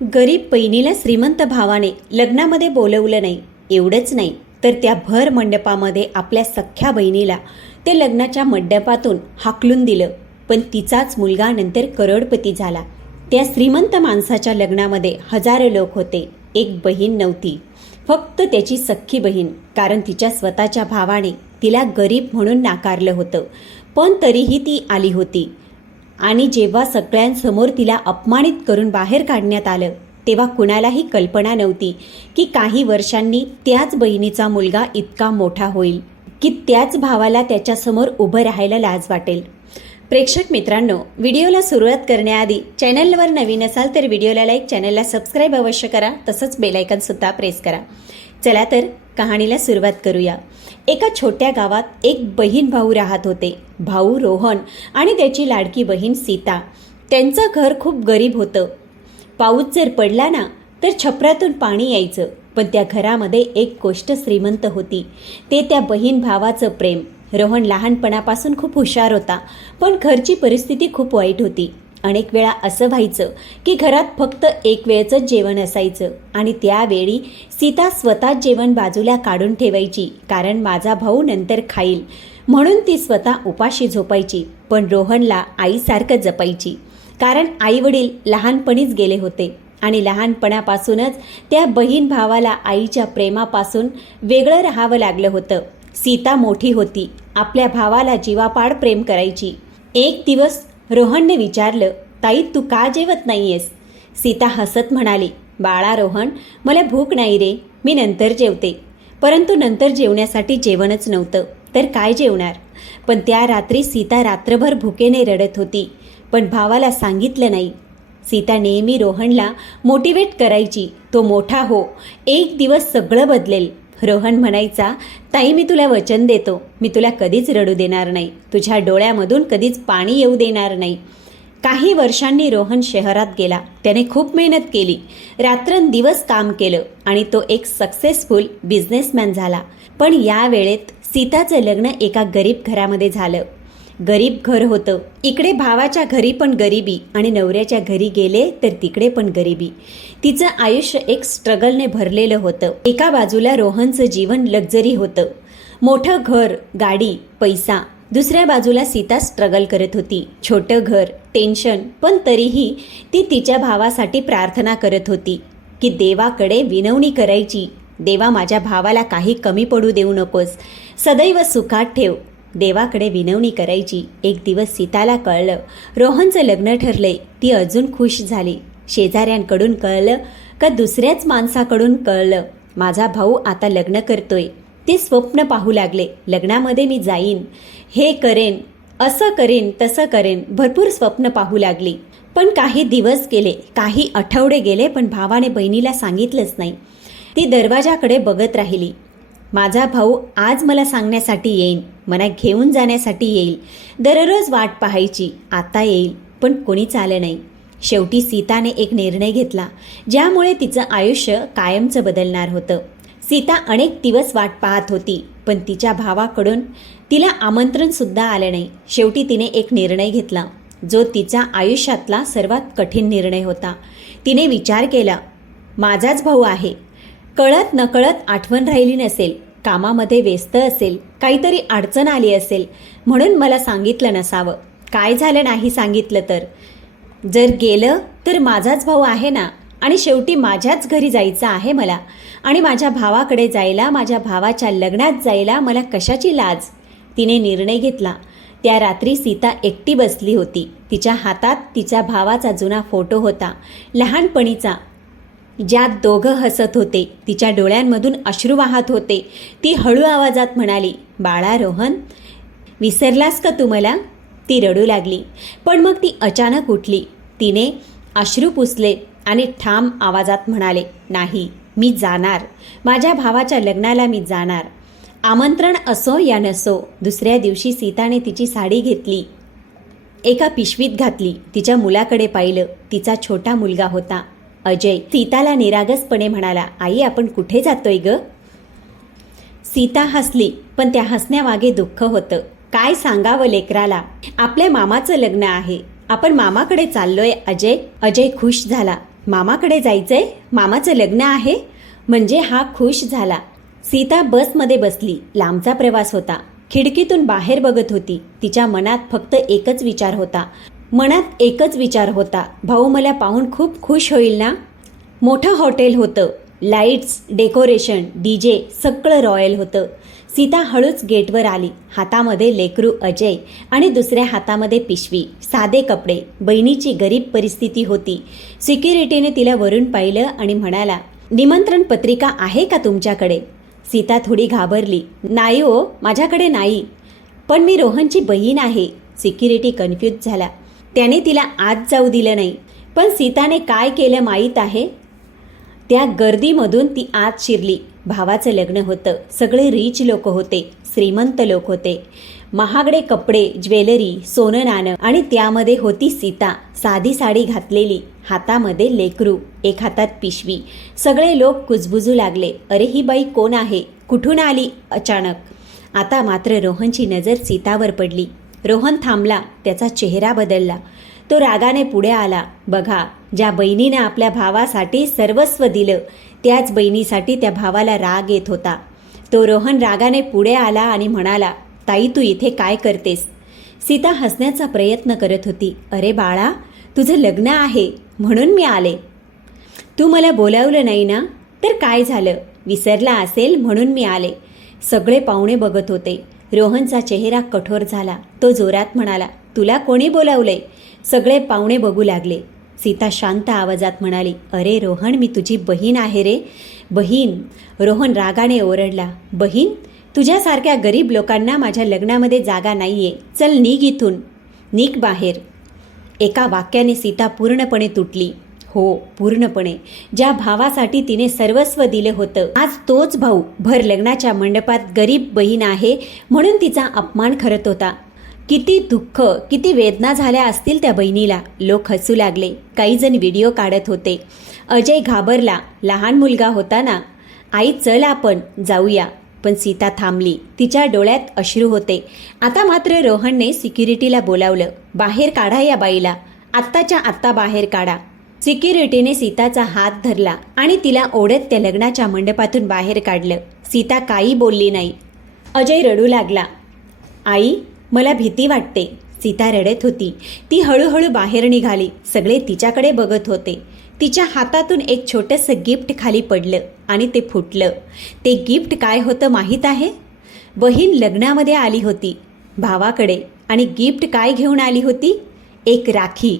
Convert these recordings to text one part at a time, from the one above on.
गरीब बहिणीला श्रीमंत भावाने लग्नामध्ये बोलवलं नाही. एवढंच नाही तर त्या भर मंडपामध्ये आपल्या सख्ख्या बहिणीला ते लग्नाच्या मंडपातून हाकलून दिलं. पण तिचाच मुलगा नंतर करोडपती झाला. त्या श्रीमंत माणसाच्या लग्नामध्ये हजारो लोक होते. एक बहीण नव्हती, फक्त त्याची सख्खी बहीण. कारण तिच्या स्वतःच्या भावाने तिला गरीब म्हणून नाकारलं होतं, पण तरीही ती आली होती. आणि जेव्हा सगळ्यांसमोर तिला अपमानित करून बाहेर काढण्यात आलं, तेव्हा कुणालाही कल्पना नव्हती की काही वर्षांनी त्याच बहिणीचा मुलगा इतका मोठा होईल की त्याच भावाला त्याच्यासमोर उभं राहायला लाज वाटेल. प्रेक्षक मित्रांनो, व्हिडिओला सुरुवात करण्याआधी चॅनलवर नवीन असाल तर व्हिडिओला लाईक, चॅनलला सबस्क्राईब अवश्य करा. तसंच बेलायकनसुद्धा प्रेस करा. चला तर कहाणीला सुरुवात करूया. एका छोट्या गावात एक बहीण भाऊ राहत होते. भाऊ रोहन आणि त्याची लाडकी बहीण सीता. त्यांचं घर खूप गरीब होतं. पाऊस जर पडला ना तर छपरातून पाणी यायचं. पण त्या घरामध्ये एक गोष्ट श्रीमंत होती, ते त्या बहीण भावाचं प्रेम. रोहन लहानपणापासून खूप हुशार होता, पण घरची परिस्थिती खूप वाईट होती. अनेक वेळा असं व्हायचं की घरात फक्त एक वेळचंच जेवण असायचं आणि त्यावेळी सीता स्वतः जेवण बाजूला काढून ठेवायची, कारण माझा भाऊ नंतर खाईल म्हणून ती स्वतः उपाशी झोपायची. पण रोहनला आईसारखं जपायची, कारण आईवडील लहानपणीच गेले होते आणि लहानपणापासूनच त्या बहीण भावाला आईच्या प्रेमापासून वेगळं राहावं लागलं होतं. सीता मोठी होती, आपल्या भावाला जीवापाड प्रेम करायची. एक दिवस रोहनने विचारलं, ताई तू का जेवत नाहीयेस? सीता हसत म्हणाली, बाळा रोहन, मला भूक नाही रे, मी नंतर जेवते. परंतु नंतर जेवण्यासाठी जेवणच नव्हतं तर काय जेवणार? पण त्या रात्री सीता रात्रभर भुकेने रडत होती, पण भावाला सांगितलं नाही. सीता नेहमी रोहनला मोटिवेट करायची, तो मोठा हो, एक दिवस सगळं बदलेल. रोहन म्हणायचा, ताई मी तुला वचन देतो, मी तुला कधीच रडू देणार नाही, तुझ्या डोळ्यामधून कधीच पाणी येऊ देणार नाही. काही वर्षांनी रोहन शहरात गेला. त्याने खूप मेहनत केली, रात्रंदिवस काम केलं आणि तो एक सक्सेसफुल बिझनेसमॅन झाला. पण या वेळेत सीताचं लग्न एका गरीब घरामध्ये झालं. गरीब घर होतं. इकडे भावाच्या घरी पण गरिबी आणि नवऱ्याच्या घरी गेले तर तिकडे पण गरिबी. तिचं आयुष्य एक स्ट्रगलने भरलेलं होतं. एका बाजूला रोहनचं जीवन लक्झरी होतं, मोठं घर, गाडी, पैसा. दुसऱ्या बाजूला सीता स्ट्रगल करत होती, छोटं घर, टेन्शन. पण तरीही ती तिच्या भावासाठी प्रार्थना करत होती की देवाकडे विनवणी करायची, देवा माझ्या भावाला काही कमी पडू देऊ नकोस, सदैव सुखात ठेव. देवाकडे विनवणी करायची. एक दिवस सीताला कळलं रोहनचं लग्न ठरलंय. ती अजून खुश झाली. शेजाऱ्यांकडून कळलं का दुसऱ्याच माणसाकडून कळलं, माझा भाऊ आता लग्न करतोय. ते स्वप्न पाहू लागले, लग्नामध्ये मी जाईन, हे करेन, असं करेन, तसं करेन. भरपूर स्वप्न पाहू लागली. पण काही दिवस गेले, काही आठवडे गेले, पण भावाने बहिणीला सांगितलंच नाही. ती दरवाजाकडे बघत राहिली. माझा भाऊ आज मला सांगण्यासाठी येईन, मला घेऊन जाण्यासाठी येईल. दररोज वाट पाहायची, आता येईल, पण कोणीच आलं नाही. शेवटी सीताने एक निर्णय घेतला, ज्यामुळे तिचं आयुष्य कायमचं बदलणार होतं. सीता अनेक दिवस वाट पाहत होती, पण तिच्या भावाकडून तिला आमंत्रणसुद्धा आलं नाही. शेवटी तिने एक निर्णय घेतला, जो तिच्या आयुष्यातला सर्वात कठीण निर्णय होता. तिने विचार केला, माझाच भाऊ आहे, कळत नकळत आठवण राहिली नसेल, कामामध्ये व्यस्त असेल, काहीतरी अडचण आली असेल म्हणून मला सांगितलं नसावं. काय झालं नाही सांगितलं तर? जर गेलं तर माझाच भाऊ आहे ना, आणि शेवटी माझ्याच घरी जायचं आहे मला, आणि माझ्या भावाकडे जायला, माझ्या भावाच्या लग्नात जायला मला कशाची लाज? तिने निर्णय घेतला. त्या रात्री सीता एकटी बसली होती. तिच्या हातात तिच्या भावाचा जुना फोटो होता, लहानपणीचा, ज्यात दोघं हसत होते. तिच्या डोळ्यांमधून अश्रू वाहत होते. ती हळू आवाजात म्हणाली, बाळा रोहन, विसरलास का तू मला? ती रडू लागली, पण मग ती अचानक उठली. तिने अश्रू पुसले आणि ठाम आवाजात म्हणाले, नाही, मी जाणार, माझ्या भावाच्या लग्नाला मी जाणार, आमंत्रण असो या नसो. दुसऱ्या दिवशी सीताने तिची साडी घेतली, एका पिशवीत घातली. तिच्या मुलाकडे पाहिलं. तिचा छोटा मुलगा होता, अजय. सीताला निरागसपणे म्हणाला, आई आपण कुठे जातोय ग? सीता हसली, पण त्या हसण्यामागे दुःख होतं. काय सांगावं लेकराला, आपल्या मामाचं लग्न आहे, आपण मामाकडे चाललोय अजय. अजय खुश झाला. मामाकडे जायचंय, मामाचं लग्न आहे. म्हणजे हा खुश झाला. सीता बसमध्ये बसली. लांबचा प्रवास होता. खिडकीतून बाहेर बघत होती. तिच्या मनात फक्त एकच विचार होता, भाऊ मला पाहून खूप खुश होईल ना. मोठं हॉटेल होतं. लाईट्स, डेकोरेशन, डीजे सगळं रॉयल होतं. सीता हळूच गेटवर आली. हातामध्ये लेकरू अजय आणि दुसऱ्या हातामध्ये पिशवी. साधे कपडे. बहिणीची गरीब परिस्थिती होती. सिक्युरिटीने तिला वरून पाहिलं आणि म्हणाला, निमंत्रण पत्रिका आहे का तुमच्याकडे? सीता थोडी घाबरली. नाही हो, माझ्याकडे नाही. पण मी रोहनची बहीण आहे. सिक्युरिटी कन्फ्यूज झाला. त्याने तिला आत जाऊ दिलं नाही. पण सीताने काय केलं माहीत आहे? त्या गर्दीमधून ती आत शिरली. भावाचं लग्न होतं. सगळे रिच लोक होते, श्रीमंत लोक होते. महागडे कपडे, ज्वेलरी, सोनं नाणं आणि त्यामध्ये होती सीता. साधी साडी घातलेली, हातामध्ये लेकरू, एक हातात पिशवी. सगळे लोक कुजबुजू लागले. अरे ही बाई कोण आहे? कुठून आली अचानक? आता मात्र रोहनची नजर सीतावर पडली. रोहन थांबला. त्याचा चेहरा बदलला. तो रागाने पुढे आला. बघा, ज्या बहिणीनं आपल्या भावासाठी सर्वस्व दिलं, त्याच बहिणीसाठी त्या भावाला राग येत होता. तो रोहन रागाने पुढे आला आणि म्हणाला, ताई तू इथे काय करतेस? सीता हसण्याचा प्रयत्न करत होती. अरे बाळा, तुझं लग्न आहे म्हणून मी आले. तू मला बोलावलं नाही ना? तर काय झालं? विसरला असेल म्हणून मी आले. सगळे पाहुणे बघत होते. रोहनचा चेहरा कठोर झाला. तो जोरात म्हणाला, तुला कोणी बोलावलंय? सगळे पाहुणे बघू लागले. सीता शांत आवाजात म्हणाली, अरे रोहन, मी तुझी बहीण आहे रे. बहीण? रोहन रागाने ओरडला. बहीण? तुझ्यासारख्या गरीब लोकांना माझ्या लग्नामध्ये जागा नाहीये. चल निघ इथून, निघ बाहेर. एका वाक्याने सीता पूर्णपणे तुटली. हो, पूर्णपणे. ज्या भावासाठी तिने सर्वस्व दिलं होतं, आज तोच भाऊ भर लग्नाच्या मंडपात गरीब बहीण आहे म्हणून तिचा अपमान करत होता. किती दुःख, किती वेदना झाल्या असतील त्या बहिणीला. लोक हसू लागले. काही जण व्हिडिओ काढत होते. अजय घाबरला. लहान मुलगा होता ना. आई चल आपण जाऊया. पण सीता थांबली. तिच्या डोळ्यात अश्रू होते. आता मात्र रोहनने सिक्युरिटीला बोलावलं. बाहेर काढा या बाईला, आत्ताच्या आत्ता बाहेर काढा. सिक्युरिटीने सीताचा हात धरला आणि तिला ओढत त्या लग्नाच्या मंडपातून बाहेर काढलं. सीता काही बोलली नाही. अजय रडू लागला. आई, मला भीती वाटते. सीता रडत होती. ती हळूहळू बाहेर निघाली. सगळे तिच्याकडे बघत होते. तिच्या हातातून एक छोटंसं गिफ्ट खाली पडलं आणि ते फुटलं. ते गिफ्ट काय होतं माहीत आहे? बहीण लग्नामध्ये आली होती भावाकडे आणि गिफ्ट काय घेऊन आली होती? एक राखी.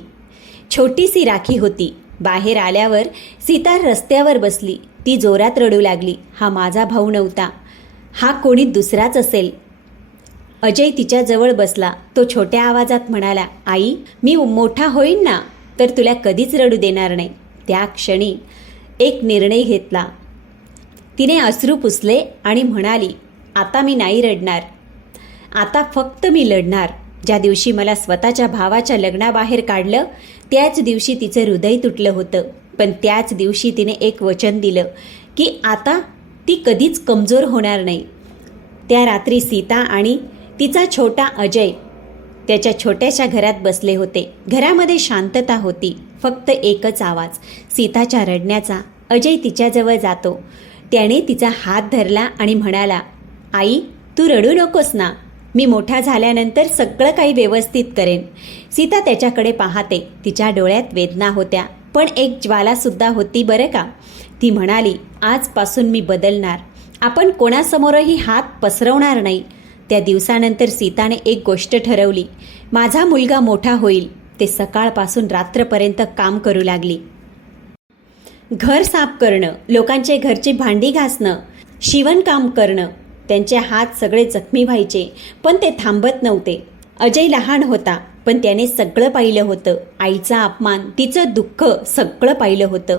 छोटीशी राखी होती. बाहेर आल्यावर सीता रस्त्यावर बसली. ती जोरात रडू लागली. हा माझा भाऊ नव्हता, हा कोणी दुसराच असेल. अजय तिच्याजवळ बसला. तो छोट्या आवाजात म्हणाला, आई, मी मोठा होईन ना तर तुला कधीच रडू देणार नाही. त्या क्षणी एक निर्णय घेतला. तिने अश्रू पुसले आणि म्हणाली, आता मी नाही रडणार. आता फक्त मी लढणार. ज्या दिवशी मला स्वतःच्या भावाच्या लग्नाबाहेर काढलं, त्याच दिवशी तिचं हृदय तुटलं होतं. पण त्याच दिवशी तिने एक वचन दिलं की आता ती कधीच कमजोर होणार नाही. त्या रात्री सीता आणि तिचा छोटा अजय त्याच्या छोट्याशा घरात बसले होते. घरामध्ये शांतता होती. फक्त एकच आवाज, सीताच्या रडण्याचा. अजय तिच्याजवळ जातो. त्याने तिचा हात धरला आणि म्हणाला, आई, तू रडू नकोस ना. मी मोठा झाल्यानंतर सगळं काही व्यवस्थित करेन. सीता त्याच्याकडे पाहते. तिच्या डोळ्यात वेदना होत्या, पण एक ज्वालासुद्धा होती बरं का. ती म्हणाली, आजपासून मी बदलणार. आपण कोणासमोरही हात पसरवणार नाही. त्या दिवसानंतर सीताने एक गोष्ट ठरवली. माझा मुलगा मोठा होईल. ते सकाळपासून रात्रपर्यंत काम करू लागली. घर साफ करणं, लोकांचे घरची भांडी घासणं, शिवणकाम करणं. त्यांचे हात सगळे जखमी व्हायचे, पण ते थांबत नव्हते. अजय लहान होता, पण त्याने सगळं पाहिलं होतं. आईचा अपमान, तिचं दुःख सगळं पाहिलं होतं.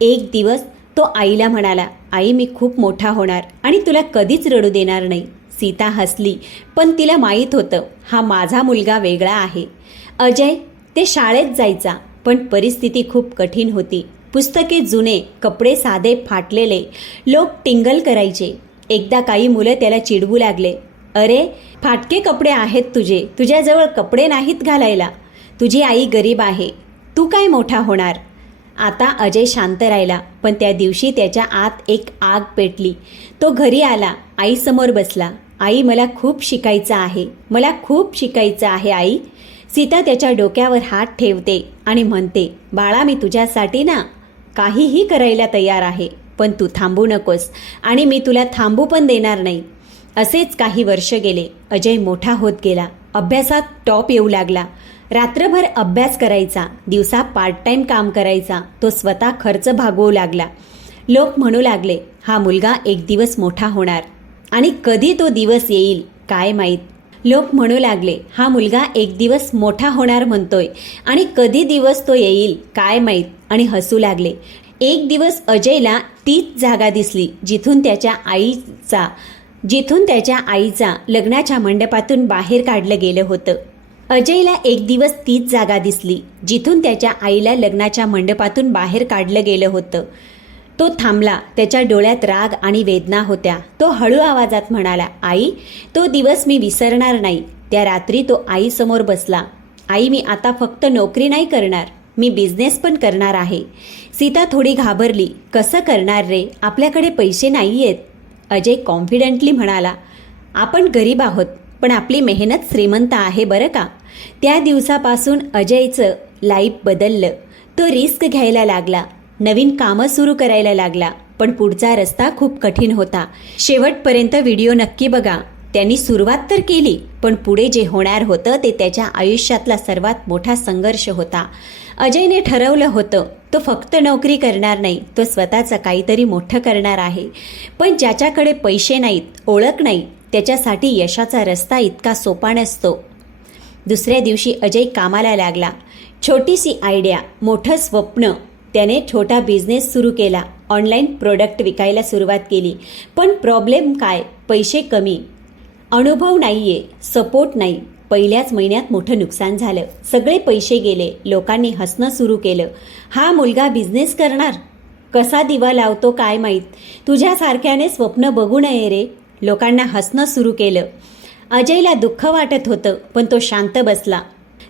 एक दिवस तो आईला म्हणाला, आई, मी खूप मोठा होणार आणि तुला कधीच रडू देणार नाही. सीता हसली, पण तिला माहीत होतं हा माझा मुलगा वेगळा आहे. अजय ते शाळेत जायचा, पण परिस्थिती खूप कठीण होती. पुस्तके जुने, कपडे साधे फाटलेले. लोक टिंगल करायचे. एकदा काही मुलं त्याला चिडवू लागले, अरे फाटके कपडे आहेत तुझे, तुझ्याजवळ कपडे नाहीत घालायला. तुझी आई गरीब आहे, तू काय मोठा होणार. आता अजय शांत राहिला, पण त्या दिवशी त्याच्या आत एक आग पेटली. तो घरी आला, आईसमोर बसला. आई, मला खूप शिकायचं आहे, मला खूप शिकायचं आहे आई. सीता त्याच्या डोक्यावर हात ठेवते आणि म्हणते, बाळा, मी तुझ्यासाठी ना काहीही करायला तयार आहे, पण तू थांबू नकोस आणि मी तुला थांबू पण देणार नाही. असेच काही वर्ष गेले. अजय मोठा होत गेला. अभ्यासात टॉप येऊ लागला. रात्रभर अभ्यास करायचा, दिवसा पार्ट टाइम काम करायचा. तो स्वतः खर्च भागवू लागला. लोक म्हणू लागले, हा मुलगा एक दिवस मोठा होणार, आणि कधी तो दिवस येईल काय माहीत. लोक म्हणू लागले, हा मुलगा एक दिवस मोठा होणार म्हणतोय, आणि कधी दिवस तो येईल काय माहीत, आणि हसू लागले. एक दिवस अजयला तीच जागा दिसली जिथून त्याच्या आईचा लग्नाच्या मंडपातून बाहेर काढलं गेलं होतं. अजयला एक दिवस तीच जागा दिसली जिथून त्याच्या आईला लग्नाच्या मंडपातून बाहेर काढलं गेलं होतं. तो थांबला. त्याच्या डोळ्यात राग आणि वेदना होत्या. तो हळू आवाजात म्हणाला, आई, तो दिवस मी विसरणार नाही. त्या रात्री तो आईसमोर बसला. आई, मी आता फक्त नोकरी नाही करणार, मी बिझनेस पण करणार आहे. सीता थोडी घाबरली. कसं करणार रे, आपल्याकडे पैसे नाही आहेत. अजय कॉन्फिडेंटली म्हणाला, आपण गरीब आहोत, पण आपली मेहनत श्रीमंत आहे बरं का. त्या दिवसापासून अजयचं लाईफ बदललं. तो रिस्क घ्यायला लागला, नवीन कामं सुरू करायला लागला. पण पुढचा रस्ता खूप कठीण होता. शेवटपर्यंत व्हिडिओ नक्की बघा. त्यांनी सुरुवात तर केली, पण पुढे जे होणार होतं ते त्याच्या आयुष्यातला सर्वात मोठा संघर्ष होता. अजयने ठरवलं होतं, तो फक्त नोकरी करणार नाही, तो स्वतःचं काहीतरी मोठं करणार आहे. पण ज्याच्याकडे पैसे नाहीत, ओळख नाही, त्याच्यासाठी यशाचा रस्ता इतका सोपा नसतो. दुसऱ्या दिवशी अजय कामाला लागला. छोटीशी आयडिया, मोठं स्वप्न. त्याने छोटा बिझनेस सुरू केला. ऑनलाईन प्रोडक्ट विकायला सुरुवात केली. पण प्रॉब्लेम काय, पैसे कमी, अनुभव नाहीये, सपोर्ट नाही. पहिल्याच महिन्यात मोठं नुकसान झालं. सगळे पैसे गेले. लोकांनी हसणं सुरू केलं. हा मुलगा बिझनेस करणार, कसा दिवा लावतो काय माहीत, तुझ्यासारख्याने स्वप्न बघू नये रे. लोकांना हसणं सुरू केलं. अजयला दुःख वाटत होतं, पण तो शांत बसला.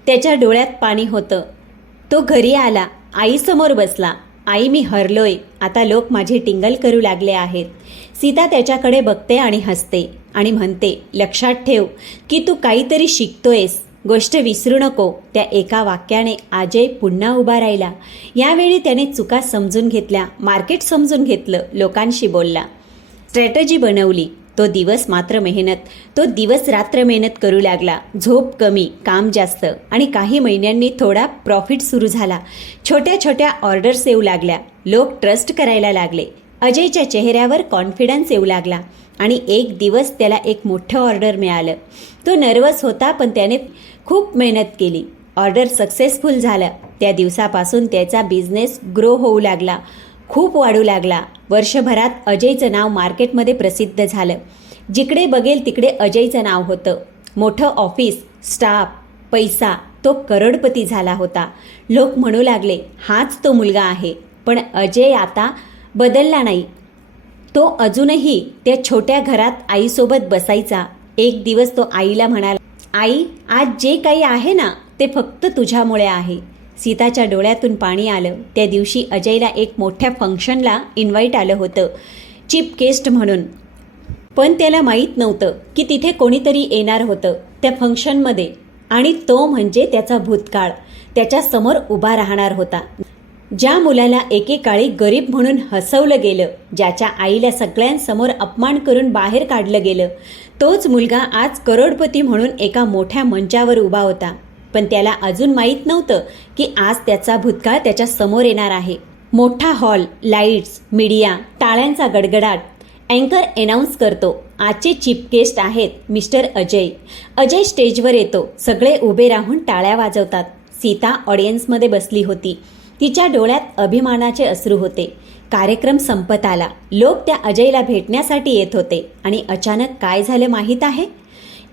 त्याच्या डोळ्यात पाणी होतं. तो घरी आला, आईसमोर बसला. आई, मी हरलोय, आता लोक माझे टिंगल करू लागले आहेत. सीता त्याच्याकडे बघते आणि हसते आणि म्हणते, लक्षात ठेव की तू काहीतरी शिकतोयस, गोष्ट विसरू नको. त्या एका वाक्याने अजय पुन्हा उभा राहिला. यावेळी त्याने चुका समजून घेतल्या, मार्केट समजून घेतलं, लोकांशी बोलला, स्ट्रॅटेजी बनवली. तो दिवस रात्र मेहनत करू लागला. झोप कमी, काम जास्त, आणि काही महिन्यांनी थोडा प्रॉफिट सुरू झाला. छोट्या छोट्या ऑर्डर्स येऊ लागल्या. लोक ट्रस्ट करायला लागले. अजयच्या चेहऱ्यावर कॉन्फिडन्स येऊ लागला. आणि एक दिवस त्याला एक मोठं ऑर्डर मिळालं. तो नर्वस होता, पण त्याने खूप मेहनत केली. ऑर्डर सक्सेसफुल झालं. त्या दिवसापासून त्याचा बिझनेस ग्रो होऊ लागला, खूप वाढू लागला. वर्षभरात अजयचं नाव मार्केटमध्ये प्रसिद्ध झालं. जिकडे बघेल तिकडे अजयचं नाव होतं. मोठं ऑफिस, स्टाफ, पैसा. तो करोडपती झाला होता. लोक म्हणू लागले, हाच तो मुलगा आहे. पण अजय आता बदलला नाही. तो अजूनही त्या छोट्या घरात आईसोबत बसायचा. एक दिवस तो आईला म्हणाला, आई, आज जे काही आहे ना ते फक्त तुझ्यामुळे आहे. सीताच्या डोळ्यातून पाणी आलं. त्या दिवशी अजयला एक मोठ्या फंक्शनला इन्व्हाइट आलं होतं, चीफ गेस्ट म्हणून. पण त्याला माहीत नव्हतं की तिथे कोणीतरी येणार होतं त्या फंक्शनमध्ये, आणि तो म्हणजे त्याचा भूतकाळ त्याच्यासमोर उभा राहणार होता. ज्या मुलाला एकेकाळी गरीब म्हणून हसवलं गेलं, ज्याच्या आईला सगळ्यांसमोर अपमान करून बाहेर काढलं गेलं, तोच मुलगा आज करोडपती म्हणून एका मोठ्या मंचावर उभा होता. पण त्याला अजून माहीत नव्हतं की आज त्याचा भूतकाळ त्याच्या समोर येणार आहे. मोठा हॉल, लाईट्स, मीडिया, टाळ्यांचा गडगडाट. अँकर अनाऊन्स करतो, आजचे चीफ गेस्ट आहेत मिस्टर अजय. अजय स्टेजवर येतो. सगळे उभे राहून टाळ्या वाजवतात. सीता ऑडियन्समध्ये बसली होती. तिच्या डोळ्यात अभिमानाचे अश्रू होते. कार्यक्रम संपत आला. लोक त्या अजयला भेटण्यासाठी येत होते. आणि अचानक काय झालं माहीत आहे?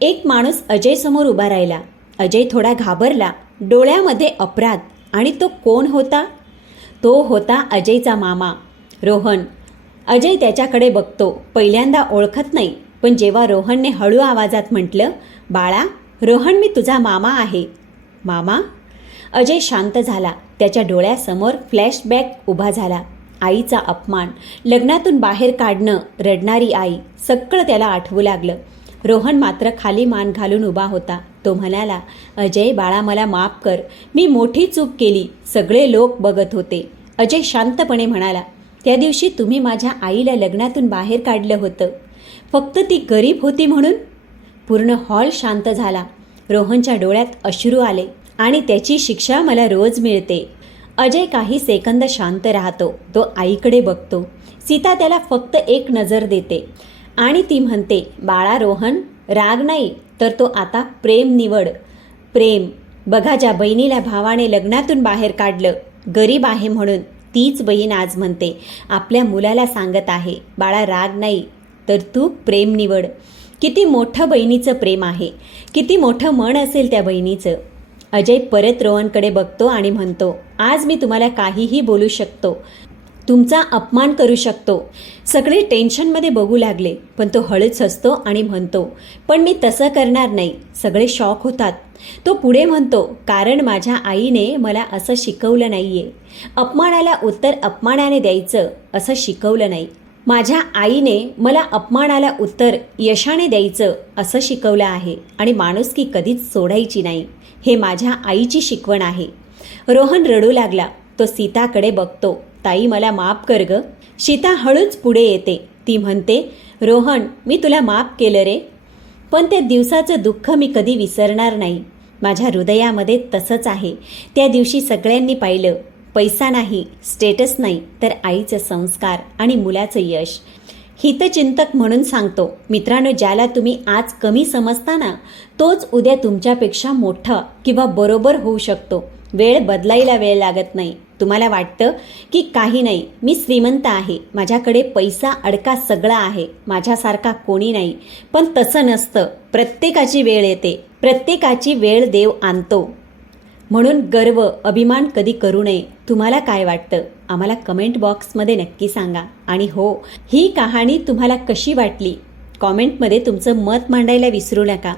एक माणूस अजय समोर उभा राहिला. अजय थोडा घाबरला. डोळ्यामध्ये अपराध. आणि तो कोण होता? तो होता अजयचा मामा, रोहन. अजय त्याच्याकडे बघतो. पहिल्यांदा ओळखत नाही. पण जेव्हा रोहनने हळू आवाजात म्हटलं, बाळा, रोहन, मी तुझा मामा आहे. मामा? अजय शांत झाला. त्याच्या डोळ्यासमोर फ्लॅशबॅक उभा झाला. आईचा अपमान, लग्नातून बाहेर काढणं, रडणारी आई, सगळं त्याला आठवू लागलं. रोहन मात्र खाली मान घालून उभा होता. तो म्हणाला, अजय बाळा, मला माफ कर, मी मोठी चूक केली. सगळे लोक बघत होते. अजय शांतपणे म्हणाला, त्या दिवशी तुम्ही माझ्या आईला लग्नातून बाहेर काढलं होतं, फक्त ती गरीब होती म्हणून. पूर्ण हॉल शांत झाला. रोहनच्या डोळ्यात अश्रू आले. आणि त्याची शिक्षा मला रोज मिळते. अजय काही सेकंद शांत राहतो. तो आईकडे बघतो. सीता त्याला फक्त एक नजर देते आणि ती म्हणते, बाळा रोहन, राग नाही तर तो आता प्रेम निवड. प्रेम. बघा, ज्या बहिणीला भावाने लग्नातून बाहेर काढलं, गरीब आहे म्हणून, तीच बहीण आज म्हणते, आपल्या मुलाला सांगत आहे, बाळा राग नाही तर तू प्रेम निवड. किती मोठं बहिणीचं प्रेम आहे, किती मोठं मन असेल त्या बहिणीचं. अजय परत रोहनकडे बघतो आणि म्हणतो, आज मी तुम्हाला काहीही बोलू शकतो, तुमचा अपमान करू शकतो. सगळे टेन्शनमध्ये बघू लागले, पण तो हळूच हसतो आणि म्हणतो, पण मी तसं करणार नाही. सगळे शॉक होतात. तो पुढे म्हणतो, कारण माझ्या आईने मला असं शिकवलं नाहीये. अपमानाला उत्तर अपमानाने द्यायचं असं शिकवलं नाही. माझ्या आईने मला अपमानाला उत्तर यशाने द्यायचं असं शिकवलं आहे. आणि माणुसकी कधीच सोडायची नाही, हे माझ्या आईची शिकवण आहे. रोहन रडू लागला. तो सीताकडे बघतो. ताई, मला माफ कर ग. सीता हळूच पुढे येते. ती म्हणते, रोहन, मी तुला माफ केलं रे, पण त्या दिवसाचं दुःख मी कधी विसरणार नाही. माझ्या हृदयामध्ये तसंच आहे. त्या दिवशी सगळ्यांनी पाहिलं, पैसा नाही, स्टेटस नाही, तर आईचं संस्कार आणि मुलाचं यश. हितचिंतक म्हणून सांगतो, मित्रांनो, ज्याला तुम्ही आज कमी समजता ना, तोच उद्या तुमच्यापेक्षा मोठा किंवा बरोबर होऊ शकतो. वेळ बदलायला वेळ लागत नाही. तुम्हाला वाटतं की काही नाही, मी श्रीमंत आहे, माझ्याकडे पैसा अडका सगळा आहे, माझ्यासारखा कोणी नाही. पण तसं नसतं. प्रत्येकाची वेळ येते, प्रत्येकाची वेळ देव आणतो. म्हणून गर्व, अभिमान कधी करू नये. तुम्हाला काय वाटतं? आम्हाला कमेंट बॉक्समध्ये नक्की सांगा. आणि हो, ही कहाणी तुम्हाला कशी वाटली? कॉमेंटमध्ये तुमचं मत मांडायला विसरू नका.